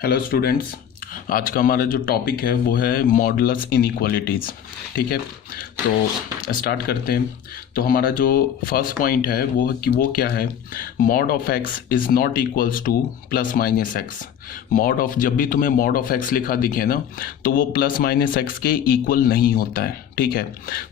Hello students. आज का हमारा जो टॉपिक है वो है मॉडुलस इनइक्वालिटीज़। ठीक है, तो स्टार्ट करते हैं। तो हमारा जो फर्स्ट पॉइंट है वो क्या है, mod of x is not equals two plus minus x. Mod of, जब भी तुम्हें मॉड ऑफ एक्स लिखा दिखे ना तो वो प्लस माइनस एक्स के इक्वल नहीं होता है। ठीक है,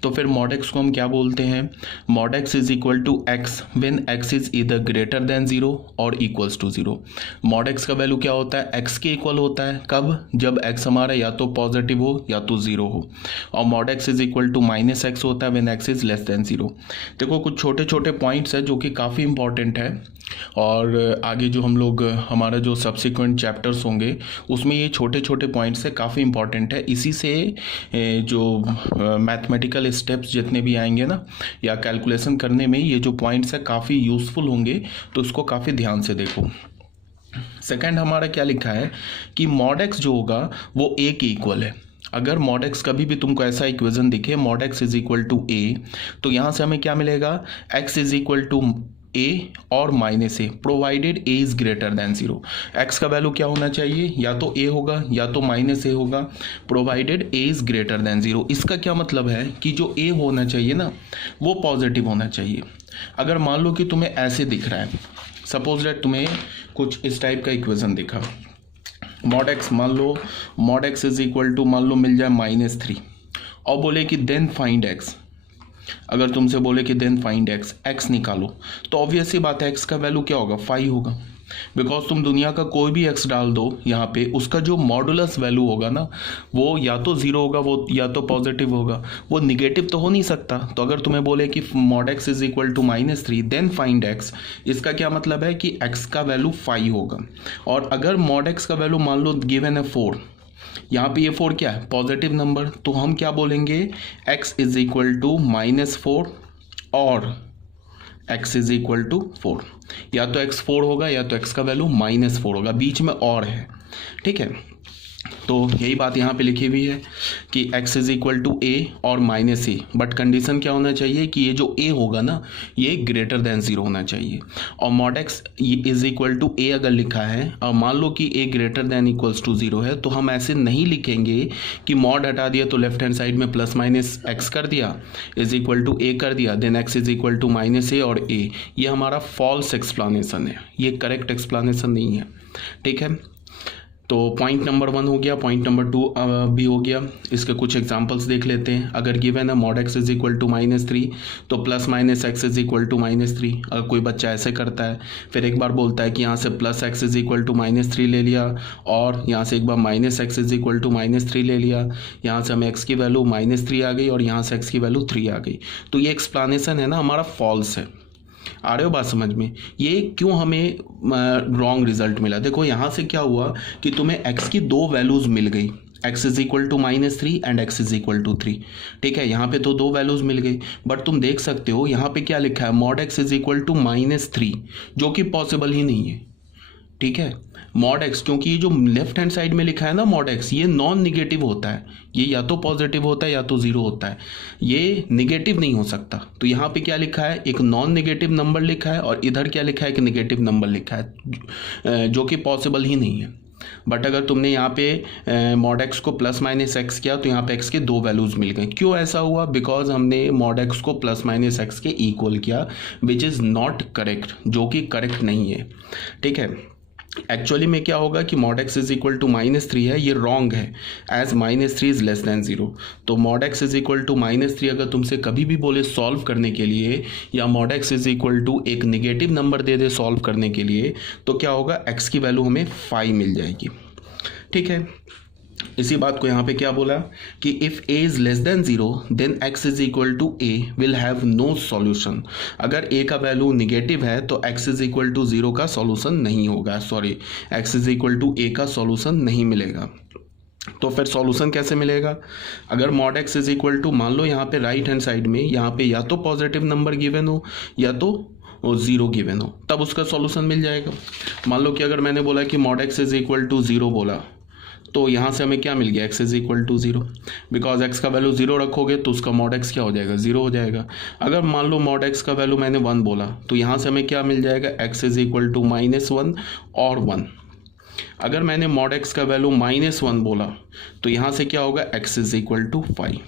तो फिर मॉड एक्स को हम क्या बोलते हैं, mod x is equal to x when x is इधर ग्रेटर देन जीरो और equals to zero. Mod x का वैल्यू क्या होता है, एक्स के इक्वल होता है। कब, जब एक्स हमारा या तो पॉजिटिव हो या तो जीरो हो। और mod x is equal to minus x होता है when x is less than zero. देखो कुछ छोटे छोटे पॉइंट्स हैं जो कि काफ़ी इंपॉर्टेंट है, और आगे जो हम लोग हमारा जो सब्सिक्वेंट चैप्टर्स होंगे उसमें ये छोटे छोटे पॉइंट्स है, काफ़ी इंपॉर्टेंट है। इसी से जो मैथमेटिकल स्टेप्स जितने भी आएंगे ना या कैलकुलेशन करने में ये जो पॉइंट्स है काफ़ी यूज़फुल होंगे, तो इसको काफ़ी ध्यान से देखो। सेकंड हमारा क्या लिखा है कि मॉड एक्स जो होगा वो ए के इक्वल है। अगर मॉड एक्स कभी भी तुमको ऐसा इक्वेशन दिखे mod x is equal to a, तो यहाँ से हमें क्या मिलेगा, x is equal to a और minus a provided a is greater than zero. X का वैल्यू क्या होना चाहिए, या तो ए होगा या तो माइनस ए होगा, provided a is greater than zero. इसका क्या मतलब है कि जो ए होना चाहिए ना वो पॉजिटिव होना चाहिए। अगर मान लो कि तुम्हें ऐसे दिख रहा है, सपोज दैट तुम्हें कुछ इस टाइप का इक्वेशन दिखा, मॉड एक्स, मान लो mod x is equal to, मान लो मिल जाए -3, और बोले कि देन फाइंड एक्स। अगर तुमसे बोले कि देन फाइंड एक्स, एक्स निकालो, तो ऑब्वियस सी बात है एक्स का वैल्यू क्या होगा, 5 होगा। बिकॉज तुम दुनिया का कोई भी एक्स डाल दो यहाँ पे, उसका जो मॉडुलस वैल्यू होगा ना वो या तो जीरो होगा, वो या तो पॉजिटिव होगा, वो निगेटिव तो हो नहीं सकता। तो अगर तुम्हें बोले कि mod x is equal to -3 then find x, इसका क्या मतलब है कि एक्स का वैल्यू 5 होगा। और अगर मॉड एक्स का वैल्यू मान लो गिवन है 4, यहाँ पे ये 4 क्या है, पॉजिटिव नंबर, तो हम क्या बोलेंगे, x इज इक्वल टू -4 और x इज इक्वल टू 4। या तो x 4 होगा या तो x का वैल्यू -4 होगा, बीच में और है। ठीक है, तो यही बात यहाँ पे लिखी हुई है कि x is equal to a और -a, बट कंडीशन क्या होना चाहिए कि ये जो a होगा ना ये ग्रेटर देन जीरो होना चाहिए। और mod x is equal to a अगर लिखा है और मान लो कि a greater than equals to zero है, तो हम ऐसे नहीं लिखेंगे कि मॉड हटा दिया तो लेफ्ट हैंड साइड में प्लस माइनस एक्स कर दिया इज इक्वल टू ए कर दिया, then x is equal to -a और a। ये हमारा फॉल्स एक्सप्लेनेशन है, ये करेक्ट एक्सप्लेनेशन नहीं है। ठीक है, तो पॉइंट नंबर 1 हो गया, पॉइंट नंबर 2 भी हो गया। इसके कुछ एग्जांपल्स देख लेते हैं। अगर गिवन है mod x is equal to -3 तो plus minus x is equal to -3। अगर कोई बच्चा ऐसे करता है, फिर एक बार बोलता है कि यहाँ से plus x is equal to -3 ले लिया, और यहाँ से एक बार minus x is equal to -3 ले लिया, यहाँ से हमें एक्स की वैल्यू -3 आ गई और यहाँ से एक्स की वैल्यू 3 आ गई, तो ये एक्सप्लेनेशन है ना हमारा फॉल्स है। आ रहे हो बात समझ में, ये क्यों हमें रॉन्ग रिजल्ट मिला। देखो यहाँ से क्या हुआ कि तुम्हें x की दो वैल्यूज मिल गई, x is equal to -3 and x is equal to 3। ठीक है, यहाँ पे तो दो वैल्यूज मिल गई, बट तुम देख सकते हो यहाँ पे क्या लिखा है, mod x is equal to -3, जो कि पॉसिबल ही नहीं है। ठीक है, मॉड एक्स, क्योंकि ये जो लेफ्ट हैंड साइड में लिखा है ना मॉड एक्स, ये नॉन निगेटिव होता है, ये या तो पॉजिटिव होता है या तो जीरो होता है, ये निगेटिव नहीं हो सकता। तो यहाँ पे क्या लिखा है, एक नॉन निगेटिव नंबर लिखा है, और इधर क्या लिखा है, एक निगेटिव नंबर लिखा है, जो कि पॉसिबल ही नहीं है। बट अगर तुमने यहाँ पे मॉड एक्स को प्लस माइनस एक्स किया तो यहाँ पे एक्स के दो वैल्यूज मिल गए। क्यों ऐसा हुआ, बिकॉज हमने मॉड एक्स को प्लस माइनस एक्स के इक्वल किया, विच इज़ नॉट करेक्ट, जो कि करेक्ट नहीं है। ठीक है, एक्चुअली में क्या होगा कि mod x is equal to -3 है, ये रॉन्ग है, as -3 is less than zero. तो mod x is equal to -3 अगर तुमसे कभी भी बोले सॉल्व करने के लिए, या mod x is equal to एक निगेटिव नंबर दे दे सॉल्व करने के लिए, तो क्या होगा, एक्स की वैल्यू हमें 5 मिल जाएगी। ठीक है, इसी बात को यहाँ पे क्या बोला कि if a is less than zero then x is equal to a will have no solution. अगर a का वैल्यू निगेटिव है तो x is equal to zero का सॉल्यूशन नहीं होगा, sorry x is equal to a का सॉल्यूशन नहीं मिलेगा। तो फिर सॉल्यूशन कैसे मिलेगा, अगर mod x is equal to, मान लो यहाँ पे राइट हैंड साइड में यहाँ पे या तो पॉजिटिव नंबर गिवन हो या तो जीरो गिवन हो, तब उसका सॉल्यूशन मिल जाएगा। मान लो कि अगर मैंने बोला कि mod x is equal to 0 बोला, तो यहाँ से हमें क्या मिल गया, x is equal to 0, because x का वैल्यू 0 रखोगे तो उसका मॉड x क्या हो जाएगा, 0 हो जाएगा। अगर मान लो मॉड x का वैल्यू मैंने 1 बोला, तो यहाँ से हमें क्या मिल जाएगा, x इज इक्वल टू -1 और 1। अगर मैंने मॉड एक्स का वैल्यू -1 बोला तो यहाँ से क्या होगा, x इज इक्वल टू 5।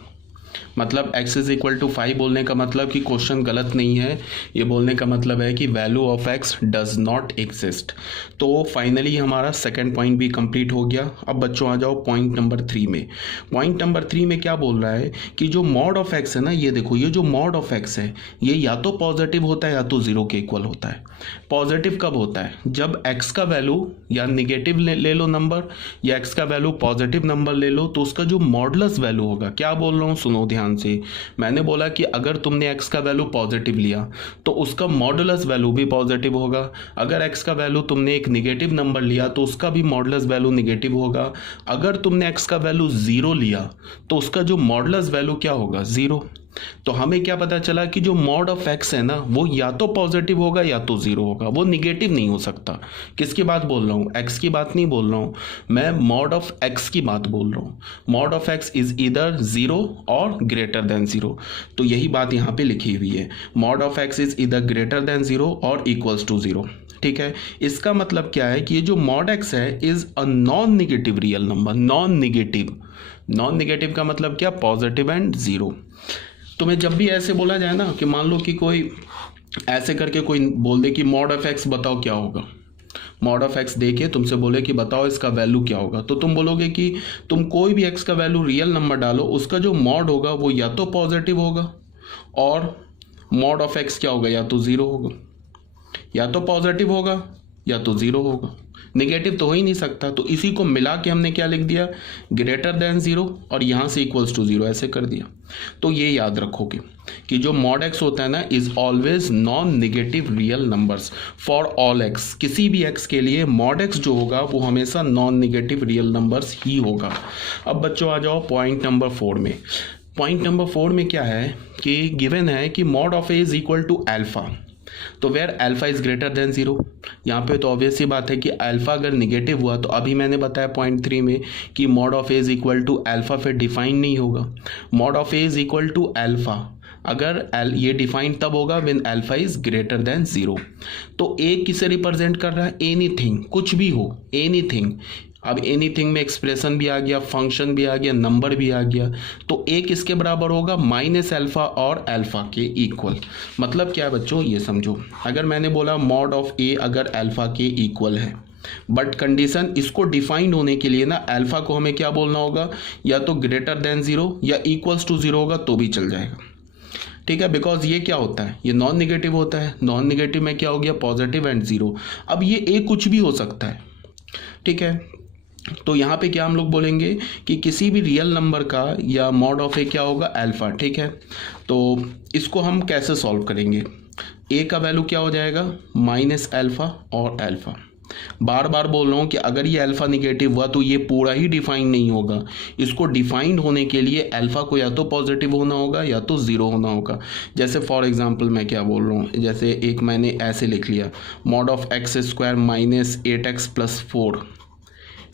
मतलब x इज इक्वल टू 5 बोलने का मतलब कि क्वेश्चन गलत नहीं है, ये बोलने का मतलब है कि value of x does not exist. तो फाइनली हमारा सेकंड पॉइंट भी कंप्लीट हो गया। अब बच्चों आ जाओ पॉइंट नंबर 3 में। पॉइंट नंबर 3 में क्या बोल रहा है कि जो मॉड ऑफ x है ना, ये देखो, ये जो मॉड ऑफ x है ये या तो पॉजिटिव होता है या तो 0 के इक्वल होता है। पॉजिटिव कब होता है, जब x का वैल्यू या निगेटिव ले लो नंबर, या x का वैल्यू पॉजिटिव नंबर ले लो, तो उसका जो मॉडुलस वैल्यू होगा, क्या बोल रहा हूँ सुनो ध्यान से, मैंने बोला कि अगर तुमने x का वैल्यू पॉजिटिव लिया तो उसका मॉडुलस वैल्यू भी पॉजिटिव होगा। अगर x का वैल्यू तुमने एक निगेटिव नंबर लिया तो उसका भी मॉडुलस वैल्यू निगेटिव होगा। अगर तुमने x का वैल्यू 0 लिया तो उसका जो मॉडुलस वैल्यू क्या होगा, 0। तो हमें क्या पता चला कि जो मॉड ऑफ x है ना, वो या तो पॉजिटिव होगा या तो 0 होगा, वो निगेटिव नहीं हो सकता। किसकी बात बोल रहा हूँ, x की बात नहीं बोल रहा हूँ मैं, मॉड ऑफ x की बात बोल रहा हूँ। मॉड ऑफ x इज इधर 0 और ग्रेटर देन 0। तो यही बात यहाँ पे लिखी हुई है, मॉड ऑफ x इज इधर ग्रेटर देन 0 और इक्वल्स टू 0। ठीक है, इसका मतलब क्या है कि ये जो मॉड x है is a non negative real number. Non negative का मतलब क्या, पॉजिटिव एंड 0। तुम्हें जब भी ऐसे बोला जाए ना कि मान लो कि कोई ऐसे करके कोई बोल दे कि मॉड ऑफ एक्स बताओ क्या होगा, मॉड ऑफ एक्स देके तुमसे बोले कि बताओ इसका वैल्यू क्या होगा, तो तुम बोलोगे कि तुम कोई भी एक्स का वैल्यू रियल नंबर डालो, उसका जो मॉड होगा वो या तो पॉजिटिव होगा और मॉड ऑफ एक्स क्या होगा, या तो 0 होगा, या तो पॉजिटिव होगा या तो 0 होगा, निगेटिव तो हो ही नहीं सकता। तो इसी को मिला के हमने क्या लिख दिया, ग्रेटर देन 0 और यहाँ से इक्वल्स टू 0 ऐसे कर दिया। तो ये याद रखोगे कि जो मॉड एक्स होता है ना is always non negative real numbers for all x. किसी भी एक्स के लिए मॉड एक्स जो होगा वो हमेशा नॉन निगेटिव रियल नंबर्स ही होगा। अब बच्चों आ जाओ पॉइंट नंबर 4 में। पॉइंट नंबर 4 में क्या है कि गिवन है कि mod of a is equal to alpha, तो where alpha is greater than 0। यहाँ पे तो ऑब्वियस सी बात है कि अल्फा अगर निगेटिव हुआ तो अभी मैंने बताया पॉइंट 3 में कि mod of a is equal to alpha फिर डिफाइन नहीं होगा। Mod of a is equal to alpha अगर ये डिफाइन तब होगा when alpha is greater than 0। तो ए किसे रिप्रेजेंट कर रहा है, एनीथिंग, कुछ भी हो, एनीथिंग। अब एनीथिंग में एक्सप्रेशन भी आ गया, फंक्शन भी आ गया, नंबर भी आ गया। तो ए किसके बराबर होगा, माइनस अल्फा और अल्फा के इक्वल। मतलब क्या है बच्चों, ये समझो, अगर मैंने बोला मॉड ऑफ ए अगर अल्फा के इक्वल है, बट कंडीशन इसको डिफाइंड होने के लिए ना अल्फा को हमें क्या बोलना होगा, या तो ग्रेटर देन 0 या इक्वल्स टू 0 होगा तो भी चल जाएगा। ठीक है, बिकॉज ये क्या होता है, ये नॉन निगेटिव होता है, नॉन निगेटिव में क्या हो गया, पॉजिटिव एंड 0। अब ये ए कुछ भी हो सकता है। ठीक है, तो यहाँ पे क्या हम लोग बोलेंगे कि किसी भी रियल नंबर का या मॉड ऑफ ए क्या होगा, अल्फा। ठीक है, तो इसको हम कैसे सॉल्व करेंगे, ए का वैल्यू क्या हो जाएगा, माइनस अल्फा और अल्फा। बार बार बोल रहा हूँ कि अगर ये अल्फा निगेटिव हुआ तो ये पूरा ही डिफाइन नहीं होगा। इसको डिफाइंड होने के लिए अल्फा को या तो पॉजिटिव होना होगा या तो 0 होना होगा। जैसे फॉर एग्जांपल मैं क्या बोल रहा हूँ, जैसे एक मैंने ऐसे लिख लिया, mod of x square minus 8x plus 4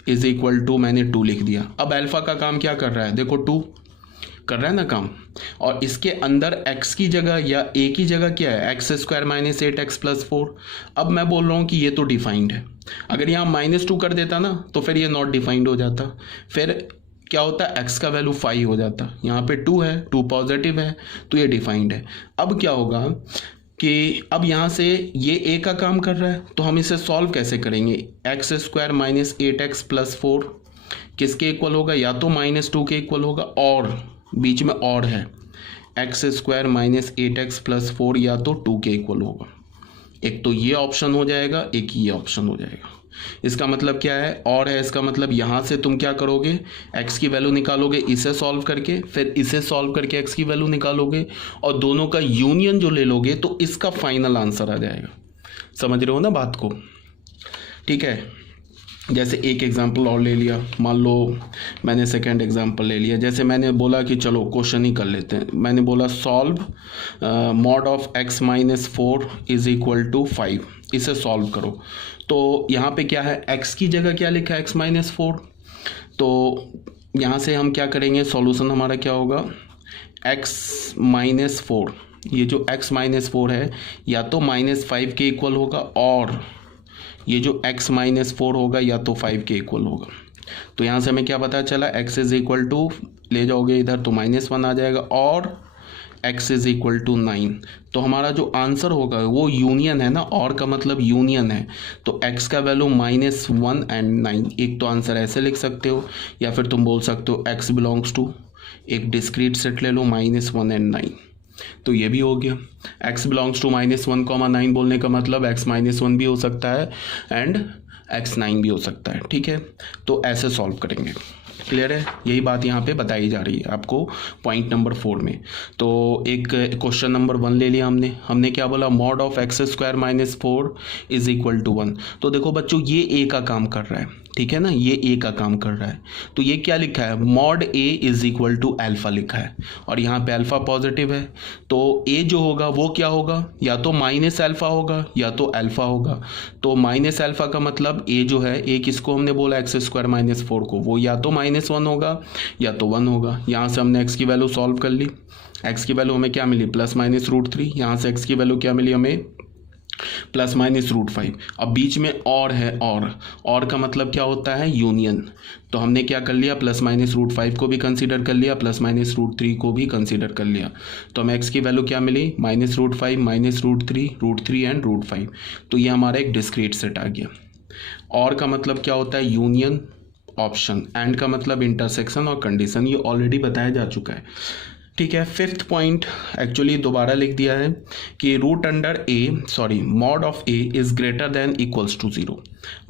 is equal to, मैंने 2 लिख दिया। अब अल्फा का काम क्या कर रहा है, देखो 2 कर रहा है ना काम, और इसके अंदर x की जगह या a की जगह क्या है, x square minus 8x plus 4। अब मैं बोल रहा हूँ कि ये तो डिफाइंड है, अगर यहाँ -2 कर देता ना तो फिर ये नॉट डिफाइंड हो जाता, फिर क्या होता है, x का वैल्यू 5 हो जाता। यहाँ पे 2 है, 2 पॉजिटिव है तो ये डिफाइंड है। अब क्या होगा कि अब यहाँ से ये a का काम कर रहा है, तो हम इसे सॉल्व कैसे करेंगे, x square minus 8x plus 4 किसके इक्वल होगा, या तो -2 के इक्वल होगा, और बीच में और है x square minus 8x plus 4 या तो 2 के इक्वल होगा। एक तो ये ऑप्शन हो जाएगा, एक ये ऑप्शन हो जाएगा। इसका मतलब क्या है, और है, इसका मतलब यहाँ से तुम क्या करोगे, x की वैल्यू निकालोगे इसे सॉल्व करके, फिर इसे सॉल्व करके x की वैल्यू निकालोगे, और दोनों का यूनियन जो ले लोगे तो इसका फाइनल आंसर आ जाएगा। समझ रहे हो ना बात को। ठीक है, जैसे एक एग्जांपल और ले लिया, मान लो मैंने सेकंड एग्जांपल ले लिया। जैसे मैंने बोला कि चलो क्वेश्चन ही कर लेते हैं, मैंने बोला solve mod of x minus 4 is equal to 5, इसे सॉल्व करो। तो यहाँ पे क्या है, x की जगह क्या लिखा है, x माइनस 4। तो यहाँ से हम क्या करेंगे, सॉल्यूशन हमारा क्या होगा, x माइनस 4, ये जो x माइनस 4 है या तो -5 के इक्वल होगा और ये जो x माइनस 4 होगा या तो 5 के इक्वल होगा। तो यहाँ से हमें क्या पता चला, x इज इक्वल टू, ले जाओगे इधर तो -1 आ जाएगा, और x इज इक्वल टू 9। तो हमारा जो आंसर होगा वो यूनियन है ना, और का मतलब यूनियन है, तो x का वैल्यू -1 एंड 9। एक तो आंसर ऐसे लिख सकते हो, या फिर तुम बोल सकते हो x बिलोंग्स टू एक डिस्क्रीट सेट ले लो -1 एंड 9। तो ये भी हो गया। x बिलोंग्स टू -1, 9 बोलने का मतलब x -1 भी हो सकता है एंड x 9 भी हो सकता है। ठीक है, तो ऐसे सॉल्व करेंगे। क्लियर है, यही बात यहाँ पे बताई जा रही है आपको पॉइंट नंबर 4 में। तो एक क्वेश्चन नंबर 1 ले लिया हमने क्या बोला, mod of x² - 4 is equal to 1। तो देखो बच्चों, ये a का काम कर रहा है, ठीक है ना, ये a का काम कर रहा है। तो ये क्या लिखा है, mod a is equal to alpha लिखा है, और यहाँ पे अल्फा पॉजिटिव है, तो a जो होगा वो क्या होगा, या तो माइनस अल्फा होगा या तो अल्फा होगा। तो माइनस अल्फा का मतलब a जो है, a किसको हमने बोला, x² - 4 को, वो या तो -1 होगा या तो 1 होगा। यहाँ से हमने x की वैल्यू सॉल्व कर ली, x की वैल्यू हमें क्या मिली, ±√3। यहाँ से x की वैल्यू क्या मिली हमें, ±√5। अब बीच में और है, और का मतलब क्या होता है, यूनियन। तो हमने क्या कर लिया, ±√5 को भी कंसीडर कर लिया, ±√3 को भी कंसीडर कर लिया। तो हमें x की वैल्यू क्या मिली, -√5, -√3, √3 एंड √5। तो ये हमारा एक डिस्क्रीट सेट आ गया। और का मतलब क्या होता है, यूनियन ऑप्शन, एंड का मतलब इंटरसेक्शन और कंडीशन, ये ऑलरेडी बताया जा चुका है। ठीक है, 5th पॉइंट एक्चुअली दोबारा लिख दिया है कि mod of a is greater than equals to 0।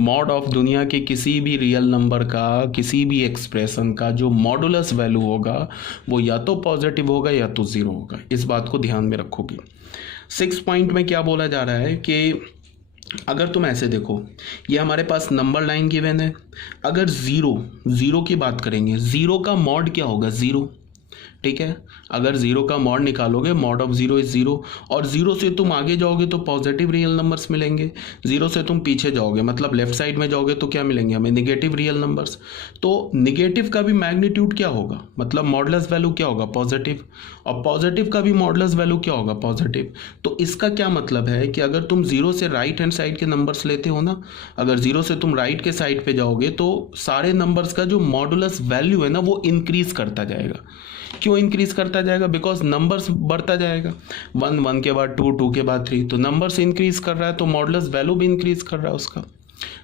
Mod of दुनिया के किसी भी रियल नंबर का, किसी भी एक्सप्रेशन का जो मॉडुलस वैल्यू होगा वो या तो पॉजिटिव होगा या तो 0 होगा। इस बात को ध्यान में रखोगे। 6th पॉइंट में क्या बोला जा रहा है कि अगर तुम ऐसे देखो, ये हमारे पास नंबर लाइन गिवन है, अगर जीरो की बात करेंगे, जीरो का मॉड क्या होगा, 0। ठीक है, अगर 0 का मॉड निकालोगे, मॉड ऑफ 0 इज 0, और 0 से तुम आगे जाओगे तो पॉजिटिव रियल नंबर्स मिलेंगे, 0 से तुम पीछे जाओगे मतलब लेफ्ट साइड में जाओगे तो क्या मिलेंगे हमें, नेगेटिव रियल नंबर्स। तो नेगेटिव का भी मैग्नीट्यूड क्या होगा, मतलब मॉडुलस वैल्यू क्या होगा, पॉजिटिव, और पॉजिटिव का भी मॉडुलस वैल्यू क्या होगा, पॉजिटिव। तो इसका क्या मतलब है कि अगर तुम 0 से राइट हैंड साइड के नंबर्स लेते हो ना, अगर 0 से तुम राइट के साइड पे जाओगे तो सारे नंबर्स का जो मॉडुलस वैल्यू है ना वो इंक्रीज करता जाएगा। क्यों इंक्रीज करता जाएगा, बिकॉज नंबर्स बढ़ता जाएगा, 1 के बाद 2 के बाद 3, तो नंबर्स इंक्रीज कर रहा है तो मॉडुलस वैल्यू भी इंक्रीज कर रहा है उसका।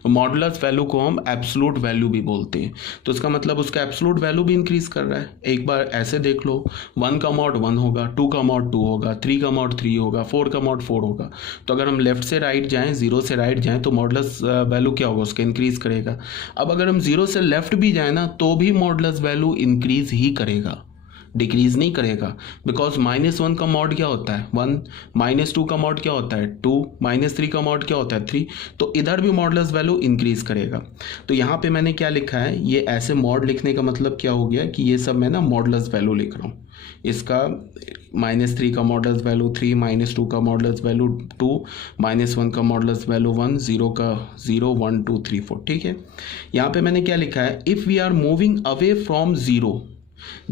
मॉडुलस वैल्यू को हम एब्सोल्यूट वैल्यू भी बोलते हैं, तो इसका मतलब उसका एब्सोल्यूट वैल्यू भी इंक्रीज कर रहा है। एक बार ऐसे देख लो, 1 का मॉड 1 होगा, 2 का मॉड 2 होगा, 3 का मॉड 3 होगा, 4 का मॉड 4 होगा। तो अगर हम लेफ्ट से राइट जाएं, 0 से राइट जाएं तो मॉडुलस वैल्यू क्या होगा, उसका इंक्रीज करेगा। अब अगर हम 0 से लेफ्ट भी जाए ना तो भी मॉडुलस वैल्यू इंक्रीज ही करेगा, डिक्रीज नहीं करेगा, बिकॉज -1 का मॉड क्या होता है 1, -2 का मॉड क्या होता है 2, -3 का मॉड क्या होता है 3, तो इधर भी मॉडुलस वैल्यू इंक्रीज करेगा। तो यहाँ पे मैंने क्या लिखा है, ये ऐसे मॉड लिखने का मतलब क्या हो गया कि ये सब मैं ना मॉडुलस वैल्यू लिख रहा हूँ। इसका -3 का मॉडुलस वैल्यू 3, -2 का मॉडुलस वैल्यू 2, -1 का मॉडुलस वैल्यू 1, 0 का 0, 1 2 3 4। ठीक है, यहाँ पे मैंने क्या लिखा है, if we are moving away from 0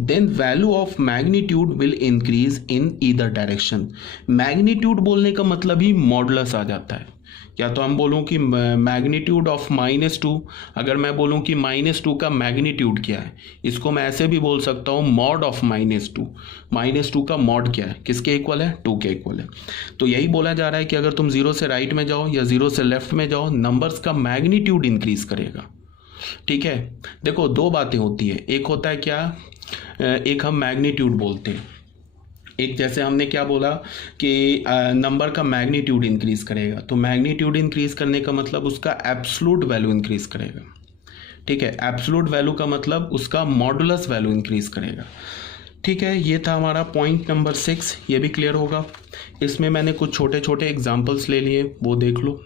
then value of magnitude will increase in either direction। Magnitude बोलने का मतलब ही मॉडुलस आ जाता है। या तो हम बोलूं कि मैग्नीट्यूड ऑफ -2, अगर मैं बोलूं कि -2 का मैग्नीट्यूड क्या है, इसको मैं ऐसे भी बोल सकता हूं मॉड ऑफ -2। -2 का मॉड क्या है, किसके इक्वल है, 2 के इक्वल है। तो यही बोला जा रहा है कि अगर तुम 0 से राइट में जाओ या 0 से लेफ्ट में जाओ, नंबर्स का मैग्नीट्यूड इंक्रीज करेगा। ठीक है, देखो दो बातें होती है, एक होता है क्या, एक हम मैग्नीट्यूड बोलते हैं, एक जैसे हमने क्या बोला कि नंबर का मैग्नीट्यूड इंक्रीज करेगा, तो मैग्नीट्यूड इंक्रीज करने का मतलब उसका एब्सोल्यूट वैल्यू इंक्रीज करेगा। ठीक है, एब्सोल्यूट वैल्यू का मतलब उसका मॉडुलस वैल्यू इंक्रीज करेगा। ठीक है, ये था हमारा पॉइंट नंबर 6, ये भी क्लियर होगा। इसमें मैंने कुछ छोटे छोटे एग्जाम्पल्स ले लिए, वो देख लो।